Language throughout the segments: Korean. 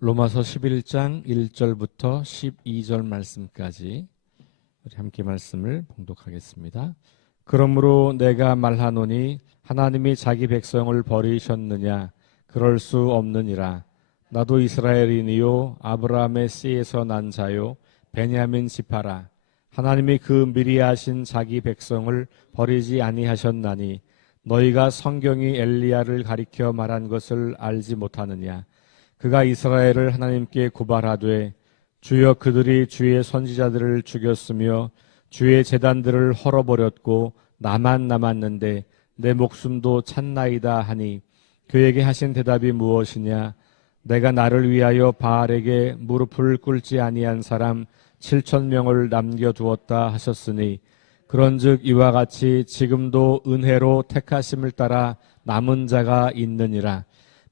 로마서 11장 1절부터 12절 말씀까지 우리 함께 말씀을 봉독하겠습니다. 그러므로 내가 말하노니 하나님이 자기 백성을 버리셨느냐? 그럴 수 없느니라. 나도 이스라엘인이요 아브라함의 씨에서 난 자요 베냐민 지파라. 하나님이 그 미리 하신 자기 백성을 버리지 아니하셨나니 너희가 성경이 엘리야를 가리켜 말한 것을 알지 못하느냐? 그가 이스라엘을 하나님께 고발하되 주여 그들이 주의 선지자들을 죽였으며 주의 제단들을 헐어버렸고 나만 남았는데 내 목숨도 찼나이다 하니 그에게 하신 대답이 무엇이냐? 내가 나를 위하여 바알에게 무릎을 꿇지 아니한 사람 7,000명을 남겨두었다 하셨으니 그런즉 이와 같이 지금도 은혜로 택하심을 따라 남은 자가 있느니라.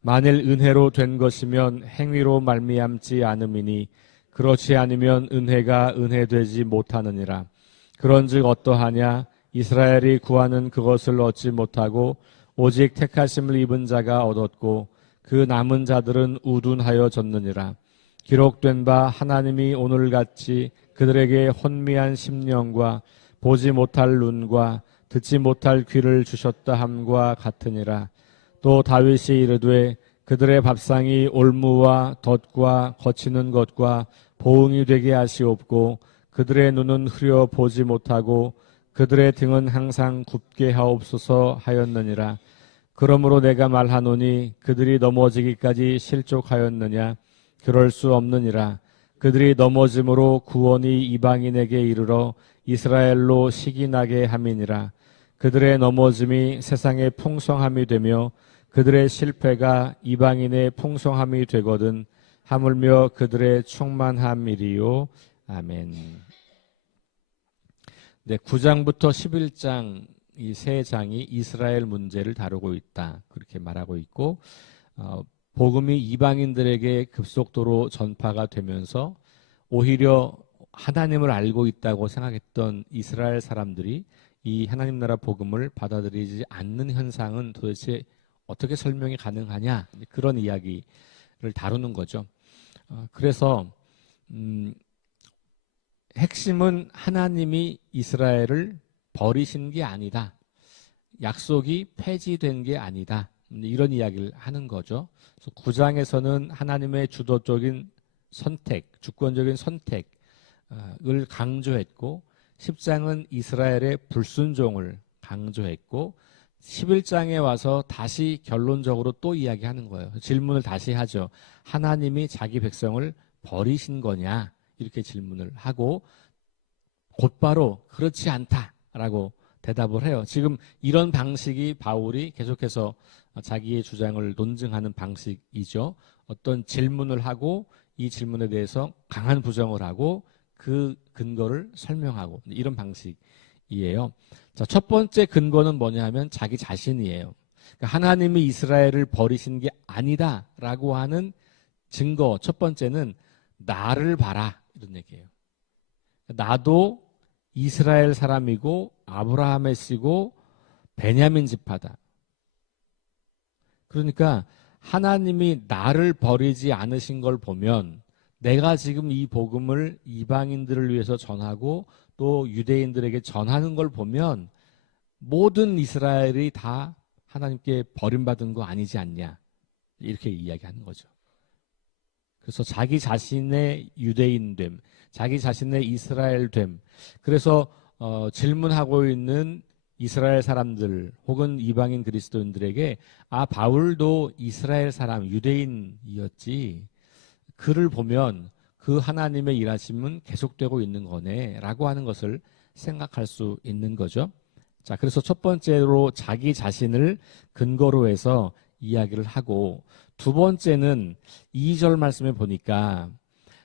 만일 은혜로 된 것이면 행위로 말미암지 않음이니 그렇지 않으면 은혜가 은혜되지 못하느니라. 그런즉 어떠하냐? 이스라엘이 구하는 그것을 얻지 못하고 오직 택하심을 입은 자가 얻었고 그 남은 자들은 우둔하여졌느니라. 기록된 바 하나님이 오늘같이 그들에게 혼미한 심령과 보지 못할 눈과 듣지 못할 귀를 주셨다 함과 같으니라. 또 다윗이 이르되 그들의 밥상이 올무와 덫과 거치는 것과 보응이 되게 하시옵고 그들의 눈은 흐려 보지 못하고 그들의 등은 항상 굽게 하옵소서 하였느니라. 그러므로 내가 말하노니 그들이 넘어지기까지 실족하였느냐? 그럴 수 없느니라. 그들이 넘어짐으로 구원이 이방인에게 이르러 이스라엘로 시기나게 함이니라. 그들의 넘어짐이 세상의 풍성함이 되며 그들의 실패가 이방인의 풍성함이 되거든 하물며 그들의 충만함이리요. 아멘. 네, 9장부터 11장 이 세 장이 이스라엘 문제를 다루고 있다. 그렇게 말하고 있고 복음이 이방인들에게 급속도로 전파가 되면서 오히려 하나님을 알고 있다고 생각했던 이스라엘 사람들이 이 하나님 나라 복음을 받아들이지 않는 현상은 도대체 어떻게 설명이 가능하냐? 그런 이야기를 다루는 거죠. 그래서 핵심은 하나님이 이스라엘을 버리신 게 아니다. 약속이 폐지된 게 아니다. 이런 이야기를 하는 거죠. 그래서 9장에서는 하나님의 주도적인 선택, 주권적인 선택을 강조했고 10장은 이스라엘의 불순종을 강조했고 11장에 와서 다시 결론적으로 또 이야기하는 거예요. 질문을 다시 하죠. 하나님이 자기 백성을 버리신 거냐? 이렇게 질문을 하고 곧바로 그렇지 않다라고 대답을 해요. 지금 이런 방식이 바울이 계속해서 자기의 주장을 논증하는 방식이죠. 어떤 질문을 하고 이 질문에 대해서 강한 부정을 하고 그 근거를 설명하고 이런 방식이에요. 자, 첫 번째 근거는 뭐냐 하면 자기 자신이에요. 그러니까 하나님이 이스라엘을 버리신 게 아니다라고 하는 증거 첫 번째는 나를 봐라 이런 얘기예요. 나도 이스라엘 사람이고 아브라함의 씨고 베냐민 지파다. 그러니까 하나님이 나를 버리지 않으신 걸 보면 내가 지금 이 복음을 이방인들을 위해서 전하고 또 유대인들에게 전하는 걸 보면 모든 이스라엘이 다 하나님께 버림받은 거 아니지 않냐 이렇게 이야기하는 거죠. 그래서 자기 자신의 유대인됨, 자기 자신의 이스라엘됨. 그래서 질문하고 있는 이스라엘 사람들 혹은 이방인 그리스도인들에게 바울도 이스라엘 사람, 유대인이었지. 그를 보면 그 하나님의 일하심은 계속되고 있는 거네 라고 하는 것을 생각할 수 있는 거죠. 자, 그래서 첫 번째로 자기 자신을 근거로 해서 이야기를 하고 두 번째는 2절 말씀에 보니까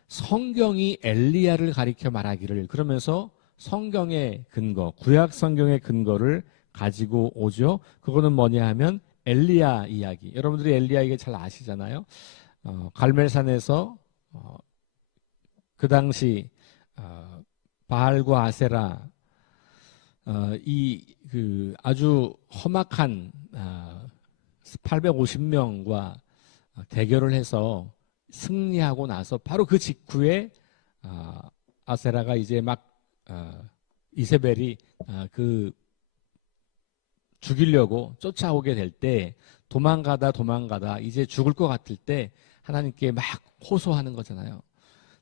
성경이 엘리야를 가리켜 말하기를 그러면서 성경의 근거, 구약 성경의 근거를 가지고 오죠. 그거는 뭐냐 하면 엘리야 이야기. 여러분들이 엘리야 이게 잘 아시잖아요. 갈멜산에서 그 당시 바알과 아세라 그 아주 험악한 850명과 대결을 해서 승리하고 나서 바로 그 직후에 아세라가 이제 막 이세벨이 그 죽이려고 쫓아오게 될 때 도망가다 이제 죽을 것 같을 때 하나님께 막 호소하는 거잖아요.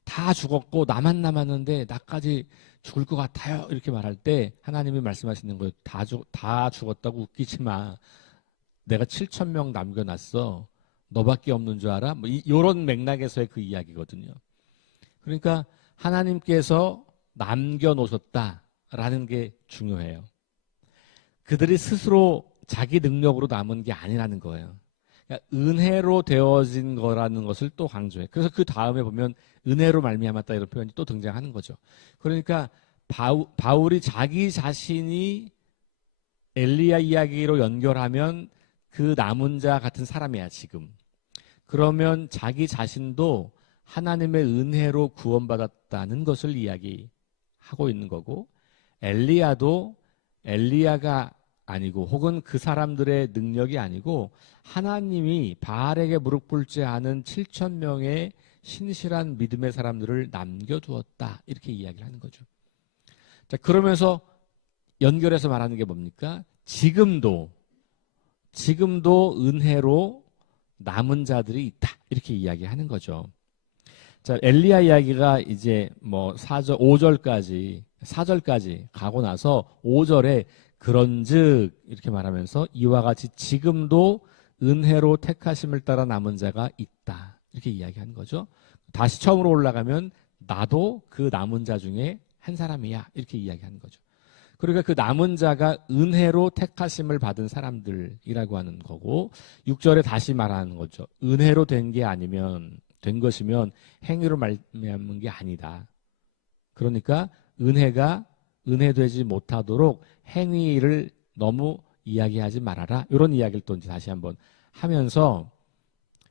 다 죽었고 나만 남았는데 나까지 죽을 것 같아요. 이렇게 말할 때 하나님이 말씀하시는 거예요. 다 죽었다고 웃기지 마. 내가 7,000명 남겨놨어. 너밖에 없는 줄 알아? 뭐 이런 맥락에서의 그 이야기거든요. 그러니까 하나님께서 남겨놓으셨다라는 게 중요해요. 그들이 스스로 자기 능력으로 남은 게 아니라는 거예요. 그러니까 은혜로 되어진 거라는 것을 또 강조해. 그래서 그 다음에 보면 은혜로 말미암았다 이런 표현이 또 등장하는 거죠. 그러니까 바울이 자기 자신이 엘리야 이야기로 연결하면 그 남은 자 같은 사람이야 지금. 그러면 자기 자신도 하나님의 은혜로 구원받았다는 것을 이야기하고 있는 거고, 엘리야도 엘리야가 아니고 혹은 그 사람들의 능력이 아니고 하나님이 바알에게 무릎 꿇지 않은 7,000명의 신실한 믿음의 사람들을 남겨두었다, 이렇게 이야기를 하는 거죠. 자, 그러면서 연결해서 말하는 게 뭡니까? 지금도 은혜로 남은 자들이 있다, 이렇게 이야기하는 거죠. 자, 엘리야 이야기가 이제 뭐 4절까지 가고 나서 5절에 그런즉 이렇게 말하면서 이와 같이 지금도 은혜로 택하심을 따라 남은 자가 있다, 이렇게 이야기하는 거죠. 다시 처음으로 올라가면 나도 그 남은 자 중에 한 사람이야, 이렇게 이야기하는 거죠. 그러니까 그 남은 자가 은혜로 택하심을 받은 사람들이라고 하는 거고, 6절에 다시 말하는 거죠. 은혜로 된 것이면 행위로 말미암은 게 아니다. 그러니까 은혜되지 못하도록 행위를 너무 이야기하지 말아라, 이런 이야기를 또 다시 한번 하면서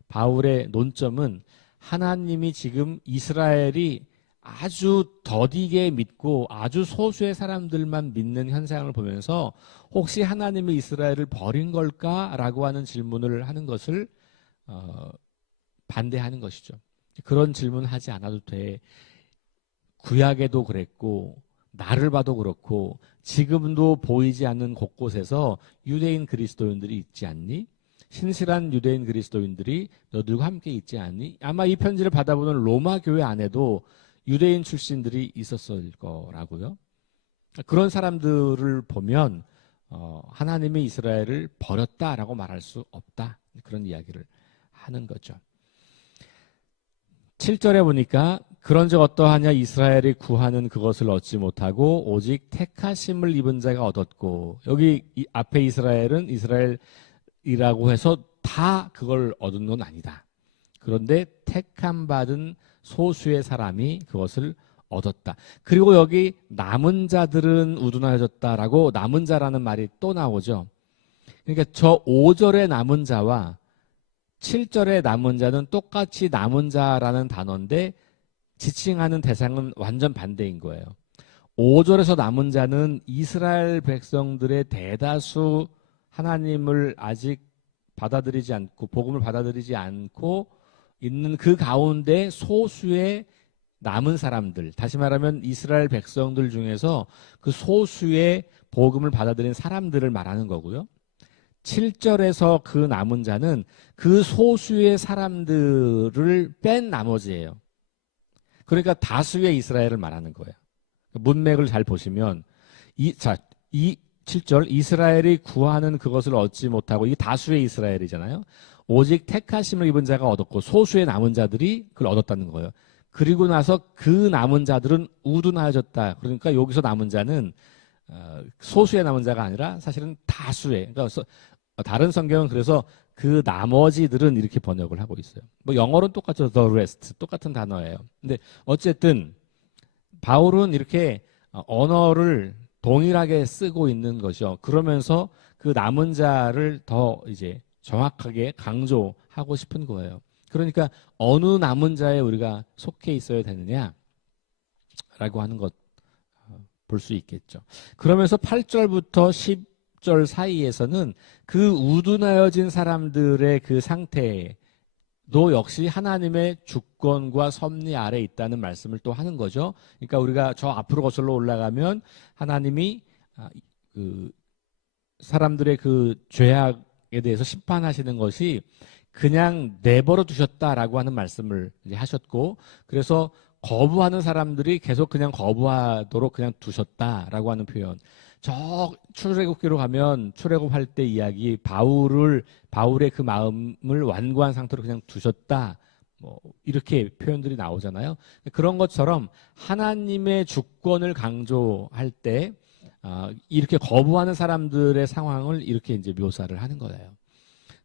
바울의 논점은 하나님이 지금 이스라엘이 아주 더디게 믿고 아주 소수의 사람들만 믿는 현상을 보면서 혹시 하나님이 이스라엘을 버린 걸까라고 하는 질문을 하는 것을 반대하는 것이죠. 그런 질문 하지 않아도 돼. 구약에도 그랬고 나를 봐도 그렇고 지금도 보이지 않는 곳곳에서 유대인 그리스도인들이 있지 않니? 신실한 유대인 그리스도인들이 너들과 함께 있지 않니? 아마 이 편지를 받아보는 로마 교회 안에도 유대인 출신들이 있었을 거라고요. 그런 사람들을 보면 하나님이 이스라엘을 버렸다라고 말할 수 없다, 그런 이야기를 하는 거죠. 7절에 보니까 그런즉 어떠하냐, 이스라엘이 구하는 그것을 얻지 못하고 오직 택하심을 입은 자가 얻었고, 여기 앞에 이스라엘은 이스라엘이라고 해서 다 그걸 얻은 건 아니다. 그런데 택함 받은 소수의 사람이 그것을 얻었다. 그리고 여기 남은 자들은 우둔하여졌다라고 남은 자라는 말이 또 나오죠. 그러니까 저 5절의 남은 자와 7절의 남은 자는 똑같이 남은 자라는 단어인데 지칭하는 대상은 완전 반대인 거예요. 5절에서 남은 자는 이스라엘 백성들의 대다수 하나님을 아직 받아들이지 않고 복음을 받아들이지 않고 있는 그 가운데 소수의 남은 사람들, 다시 말하면 이스라엘 백성들 중에서 그 소수의 복음을 받아들인 사람들을 말하는 거고요. 7절에서 그 남은 자는 그 소수의 사람들을 뺀 나머지예요. 그러니까 다수의 이스라엘을 말하는 거예요. 문맥을 잘 보시면 이 7절 이스라엘이 구하는 그것을 얻지 못하고, 이 다수의 이스라엘이잖아요. 오직 택하심을 입은 자가 얻었고 소수의 남은 자들이 그걸 얻었다는 거예요. 그리고 나서 그 남은 자들은 우둔하여졌다. 그러니까 여기서 남은 자는 소수의 남은 자가 아니라 사실은 다수의, 그러니까 다른 성경은 그래서 그 나머지들은 이렇게 번역을 하고 있어요. 뭐 영어로는 똑같죠. The rest. 똑같은 단어예요. 근데 어쨌든 바울은 이렇게 언어를 동일하게 쓰고 있는 것이죠. 그러면서 그 남은 자를 더 이제 정확하게 강조하고 싶은 거예요. 그러니까 어느 남은 자에 우리가 속해 있어야 되느냐라고 하는 것 볼 수 있겠죠. 그러면서 8절부터 10절 사이에서는 그 우둔하여진 사람들의 그 상태를 역시 하나님의 주권과 섭리 아래 있다는 말씀을 또 하는 거죠. 그러니까 우리가 저 앞으로 거슬러 올라가면 하나님이 그 사람들의 그 죄악에 대해서 심판하시는 것이 그냥 내버려 두셨다라고 하는 말씀을 이제 하셨고, 그래서 거부하는 사람들이 계속 그냥 거부하도록 그냥 두셨다라고 하는 표현. 저 출애굽기로 가면 출애굽할 때 이야기 바울의 그 마음을 완고한 상태로 그냥 두셨다. 뭐 이렇게 표현들이 나오잖아요. 그런 것처럼 하나님의 주권을 강조할 때 이렇게 거부하는 사람들의 상황을 이렇게 이제 묘사를 하는 거예요.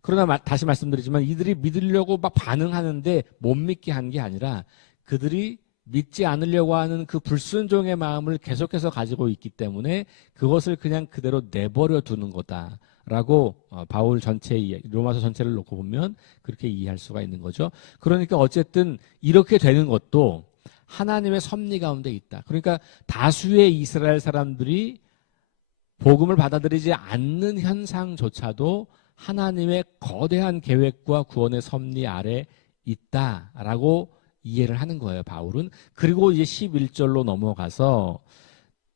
그러나 다시 말씀드리지만 이들이 믿으려고 막 반응하는데 못 믿게 한 게 아니라 그들이 믿지 않으려고 하는 그 불순종의 마음을 계속해서 가지고 있기 때문에 그것을 그냥 그대로 내버려 두는 거다라고 바울 전체 로마서 전체를 놓고 보면 그렇게 이해할 수가 있는 거죠. 그러니까 어쨌든 이렇게 되는 것도 하나님의 섭리 가운데 있다. 그러니까 다수의 이스라엘 사람들이 복음을 받아들이지 않는 현상조차도 하나님의 거대한 계획과 구원의 섭리 아래 있다라고 이해를 하는 거예요, 바울은. 그리고 이제 11절로 넘어가서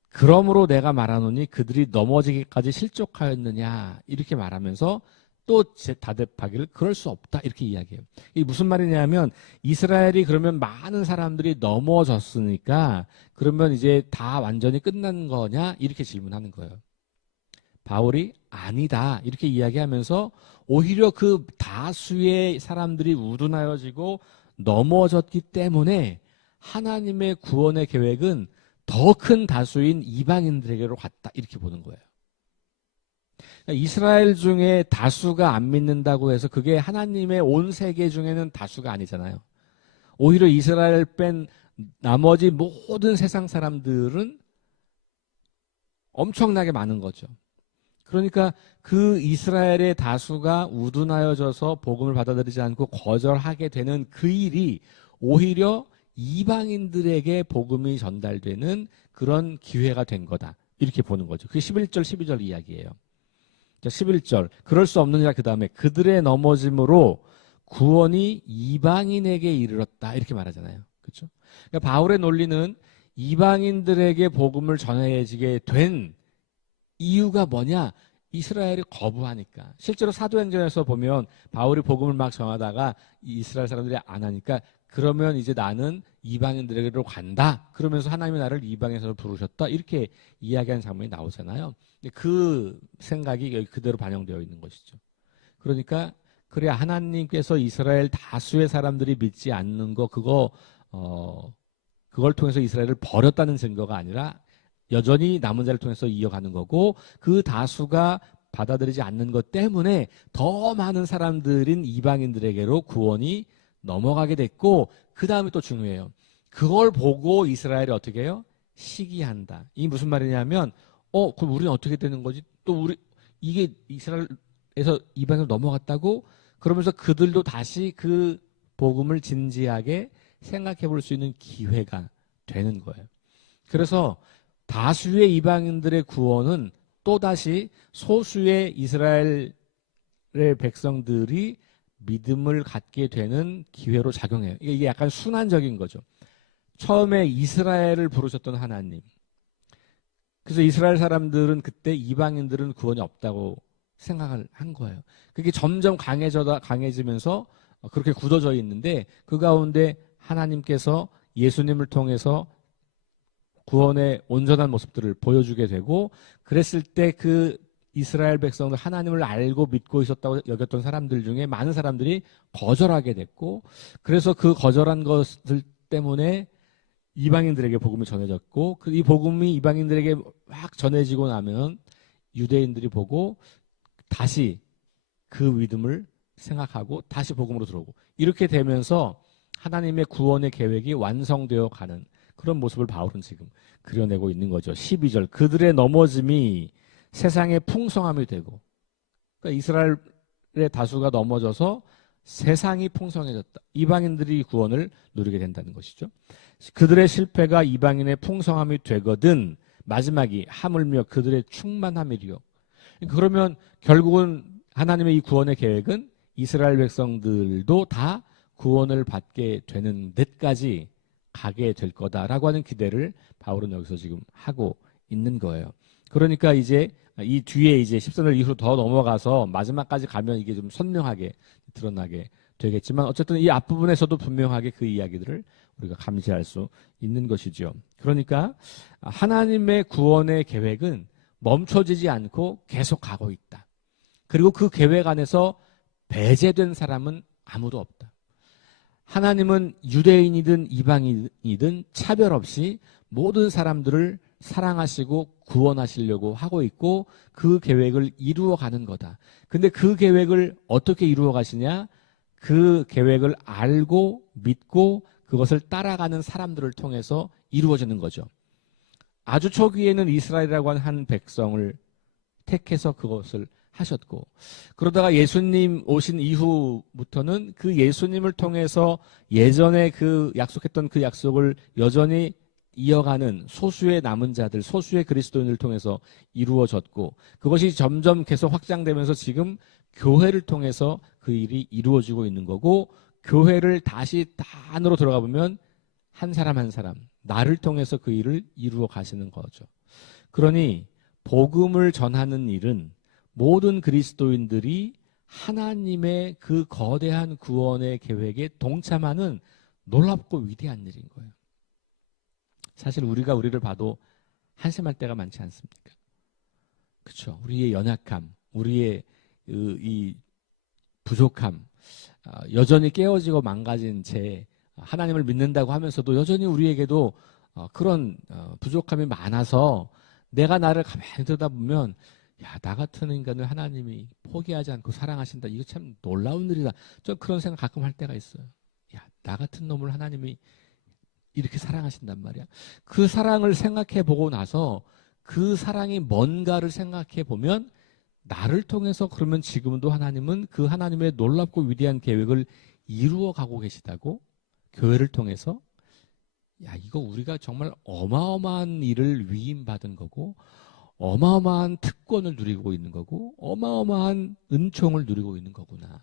그러므로 내가 말하노니 그들이 넘어지기까지 실족하였느냐 이렇게 말하면서 또 다대하기를 그럴 수 없다 이렇게 이야기해요. 이게 무슨 말이냐면 이스라엘이 그러면 많은 사람들이 넘어졌으니까 그러면 이제 다 완전히 끝난 거냐 이렇게 질문하는 거예요. 바울이 아니다 이렇게 이야기하면서 오히려 그 다수의 사람들이 우둔하여지고 넘어졌기 때문에 하나님의 구원의 계획은 더 큰 다수인 이방인들에게로 갔다 이렇게 보는 거예요. 그러니까 이스라엘 중에 다수가 안 믿는다고 해서 그게 하나님의 온 세계 중에는 다수가 아니잖아요. 오히려 이스라엘 뺀 나머지 모든 세상 사람들은 엄청나게 많은 거죠. 그러니까 그 이스라엘의 다수가 우둔하여져서 복음을 받아들이지 않고 거절하게 되는 그 일이 오히려 이방인들에게 복음이 전달되는 그런 기회가 된 거다. 이렇게 보는 거죠. 그게 11절, 12절 이야기예요. 자, 11절. 그럴 수 없느니라 그 다음에 그들의 넘어짐으로 구원이 이방인에게 이르렀다. 이렇게 말하잖아요. 그렇죠? 그러니까 바울의 논리는 이방인들에게 복음을 전해지게 된 이유가 뭐냐? 이스라엘이 거부하니까. 실제로 사도행전에서 보면 바울이 복음을 막 전하다가 이스라엘 사람들이 안 하니까 그러면 이제 나는 이방인들에게로 간다. 그러면서 하나님이 나를 이방에서 부르셨다. 이렇게 이야기하는 장면이 나오잖아요. 그 생각이 여기 그대로 반영되어 있는 것이죠. 그러니까 그래 하나님께서 이스라엘 다수의 사람들이 믿지 않는 거 그걸 통해서 이스라엘을 버렸다는 증거가 아니라 여전히 남은 자를 통해서 이어가는 거고 그 다수가 받아들이지 않는 것 때문에 더 많은 사람들인 이방인들에게로 구원이 넘어가게 됐고 그 다음에 또 중요해요. 그걸 보고 이스라엘이 어떻게 해요? 시기한다. 이게 무슨 말이냐면 그럼 우리는 어떻게 되는 거지? 또 이게 이스라엘에서 이방으로 넘어갔다고? 그러면서 그들도 다시 그 복음을 진지하게 생각해 볼 수 있는 기회가 되는 거예요. 그래서 다수의 이방인들의 구원은 또다시 소수의 이스라엘의 백성들이 믿음을 갖게 되는 기회로 작용해요. 이게 약간 순환적인 거죠. 처음에 이스라엘을 부르셨던 하나님. 그래서 이스라엘 사람들은 그때 이방인들은 구원이 없다고 생각을 한 거예요. 그게 점점 강해지면서 그렇게 굳어져 있는데 그 가운데 하나님께서 예수님을 통해서 구원의 온전한 모습들을 보여주게 되고 그랬을 때 그 이스라엘 백성들 하나님을 알고 믿고 있었다고 여겼던 사람들 중에 많은 사람들이 거절하게 됐고 그래서 그 거절한 것들 때문에 이방인들에게 복음이 전해졌고 이 복음이 이방인들에게 막 전해지고 나면 유대인들이 보고 다시 그 믿음을 생각하고 다시 복음으로 들어오고 이렇게 되면서 하나님의 구원의 계획이 완성되어 가는 그런 모습을 바울은 지금 그려내고 있는 거죠. 12절 그들의 넘어짐이 세상의 풍성함이 되고 그러니까 이스라엘의 다수가 넘어져서 세상이 풍성해졌다. 이방인들이 구원을 누리게 된다는 것이죠. 그들의 실패가 이방인의 풍성함이 되거든 마지막이 하물며 그들의 충만함이리요. 그러면 결국은 하나님의 이 구원의 계획은 이스라엘 백성들도 다 구원을 받게 되는 데까지 가게 될 거다라고 하는 기대를 바울은 여기서 지금 하고 있는 거예요. 그러니까 이제 이 뒤에 이제 10선을 이후로 더 넘어가서 마지막까지 가면 이게 좀 선명하게 드러나게 되겠지만 어쨌든 이 앞부분에서도 분명하게 그 이야기들을 우리가 감지할 수 있는 것이죠. 그러니까 하나님의 구원의 계획은 멈춰지지 않고 계속 가고 있다. 그리고 그 계획 안에서 배제된 사람은 아무도 없다. 하나님은 유대인이든 이방인이든 차별 없이 모든 사람들을 사랑하시고 구원하시려고 하고 있고 그 계획을 이루어가는 거다. 근데 그 계획을 어떻게 이루어 가시냐? 그 계획을 알고 믿고 그것을 따라가는 사람들을 통해서 이루어지는 거죠. 아주 초기에는 이스라엘이라고 하는 한 백성을 택해서 그것을 하셨고, 그러다가 예수님 오신 이후부터는 그 예수님을 통해서 예전에 그 약속했던 그 약속을 여전히 이어가는 소수의 남은 자들, 소수의 그리스도인을 통해서 이루어졌고, 그것이 점점 계속 확장되면서 지금 교회를 통해서 그 일이 이루어지고 있는 거고, 교회를 다시 안으로 들어가 보면 한 사람 한 사람, 나를 통해서 그 일을 이루어 가시는 거죠. 그러니 복음을 전하는 일은 모든 그리스도인들이 하나님의 그 거대한 구원의 계획에 동참하는 놀랍고 위대한 일인 거예요. 사실 우리가 우리를 봐도 한심할 때가 많지 않습니까? 그렇죠. 우리의 연약함, 우리의 이 부족함, 여전히 깨어지고 망가진 채 하나님을 믿는다고 하면서도 여전히 우리에게도 그런 부족함이 많아서 내가 나를 가만히 들여다보면 야, 나 같은 인간을 하나님이 포기하지 않고 사랑하신다. 이거 참 놀라운 일이다. 저 그런 생각 가끔 할 때가 있어요. 야, 나 같은 놈을 하나님이 이렇게 사랑하신단 말이야. 그 사랑을 생각해 보고 나서 그 사랑이 뭔가를 생각해 보면 나를 통해서 그러면 지금도 하나님은 그 하나님의 놀랍고 위대한 계획을 이루어 가고 계시다고 교회를 통해서 야, 이거 우리가 정말 어마어마한 일을 위임받은 거고 어마어마한 특권을 누리고 있는 거고 어마어마한 은총을 누리고 있는 거구나.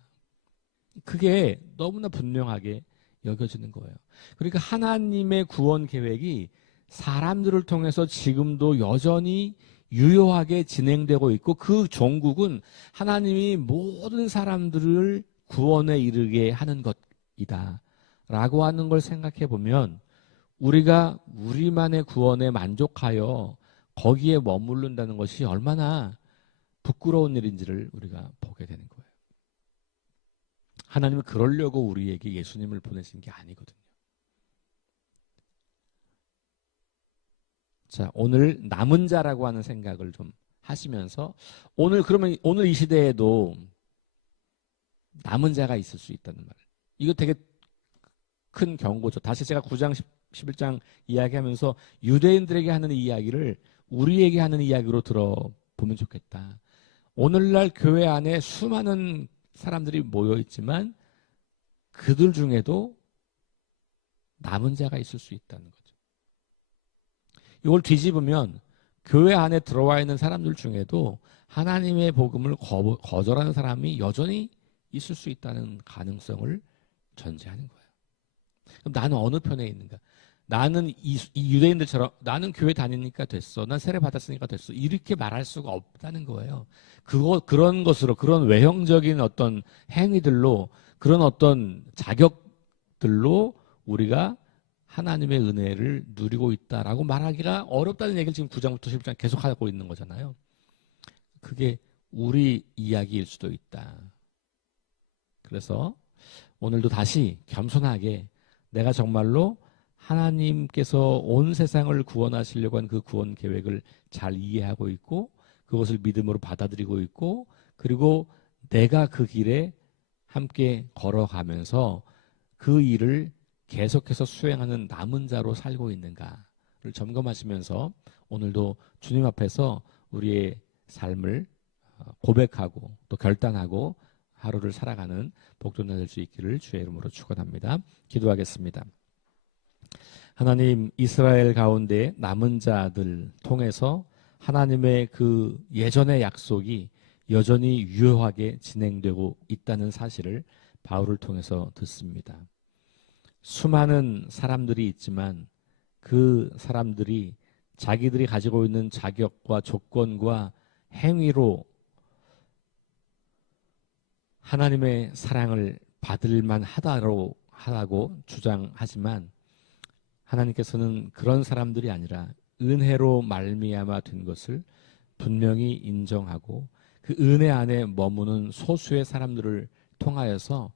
그게 너무나 분명하게 여겨지는 거예요. 그러니까 하나님의 구원 계획이 사람들을 통해서 지금도 여전히 유효하게 진행되고 있고 그 종국은 하나님이 모든 사람들을 구원에 이르게 하는 것이다 라고 하는 걸 생각해 보면 우리가 우리만의 구원에 만족하여 거기에 머무른다는 것이 얼마나 부끄러운 일인지를 우리가 보게 되는 거예요. 하나님은 그러려고 우리에게 예수님을 보내신 게 아니거든요. 자, 오늘 남은 자라고 하는 생각을 좀 하시면서 그러면 오늘 이 시대에도 남은 자가 있을 수 있다는 말. 이거 되게 큰 경고죠. 다시 제가 9장 11장 이야기하면서 유대인들에게 하는 이야기를 우리에게 하는 이야기로 들어보면 좋겠다. 오늘날 교회 안에 수많은 사람들이 모여 있지만 그들 중에도 남은 자가 있을 수 있다는 거죠. 이걸 뒤집으면 교회 안에 들어와 있는 사람들 중에도 하나님의 복음을 거절하는 사람이 여전히 있을 수 있다는 가능성을 전제하는 거예요. 그럼 나는 어느 편에 있는가? 나는 이 유대인들처럼 나는 교회 다니니까 됐어. 난 세례 받았으니까 됐어. 이렇게 말할 수가 없다는 거예요. 그런 것으로, 그런 외형적인 어떤 행위들로, 그런 어떤 자격들로 우리가 하나님의 은혜를 누리고 있다라고 말하기가 어렵다는 얘기를 지금 9장부터 10장 계속 하고 있는 거잖아요. 그게 우리 이야기일 수도 있다. 그래서 오늘도 다시 겸손하게 내가 정말로 하나님께서 온 세상을 구원하시려고 한 그 구원 계획을 잘 이해하고 있고 그것을 믿음으로 받아들이고 있고 그리고 내가 그 길에 함께 걸어가면서 그 일을 계속해서 수행하는 남은 자로 살고 있는가를 점검하시면서 오늘도 주님 앞에서 우리의 삶을 고백하고 또 결단하고 하루를 살아가는 복된 날 될 수 있기를 주의 이름으로 축원합니다. 기도하겠습니다. 하나님, 이스라엘 가운데 남은 자들 통해서 하나님의 그 예전의 약속이 여전히 유효하게 진행되고 있다는 사실을 바울을 통해서 듣습니다. 수많은 사람들이 있지만 그 사람들이 자기들이 가지고 있는 자격과 조건과 행위로 하나님의 사랑을 받을 만하다고 주장하지만 하나님께서는 그런 사람들이 아니라 은혜로 말미암아 된 것을 분명히 인정하고 그 은혜 안에 머무는 소수의 사람들을 통하여서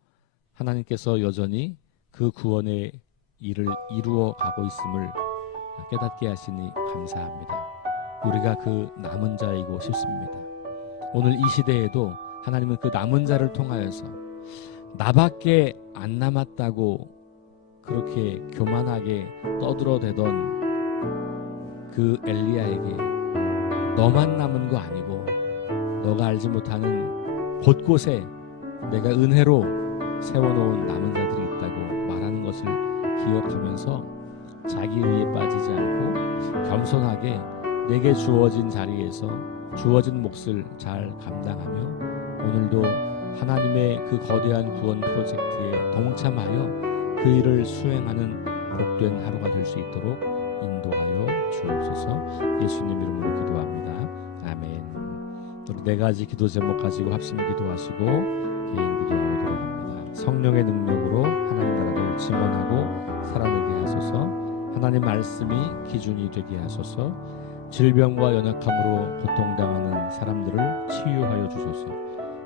하나님께서 여전히 그 구원의 일을 이루어 가고 있음을 깨닫게 하시니 감사합니다. 우리가 그 남은 자이고 싶습니다. 오늘 이 시대에도 하나님은 그 남은 자를 통하여서 나밖에 안 남았다고 그렇게 교만하게 떠들어대던 그 엘리야에게 너만 남은 거 아니고 너가 알지 못하는 곳곳에 내가 은혜로 세워놓은 남은 자들이 있다고 말하는 것을 기억하면서 자기 의에 빠지지 않고 겸손하게 내게 주어진 자리에서 주어진 몫을 잘 감당하며 오늘도 하나님의 그 거대한 구원 프로젝트에 동참하여 그 일을 수행하는 복된 하루가 될 수 있도록 인도하여 주옵소서. 예수님 이름으로 기도합니다. 아멘. 우리 네 가지 기도 제목 가지고 합심 기도하시고 개인 기도하고 들어갑니다. 성령의 능력으로 하나님 나라를 증언하고 살아내게 하소서. 하나님 말씀이 기준이 되게 하소서. 질병과 연약함으로 고통당하는 사람들을 치유하여 주소서.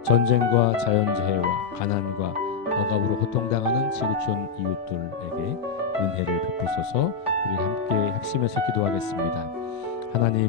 전쟁과 자연재해와 가난과 억압으로 고통당하는 지구촌 이웃들에게 은혜를 베푸소서. 우리 함께 합심해서 기도하겠습니다. 하나님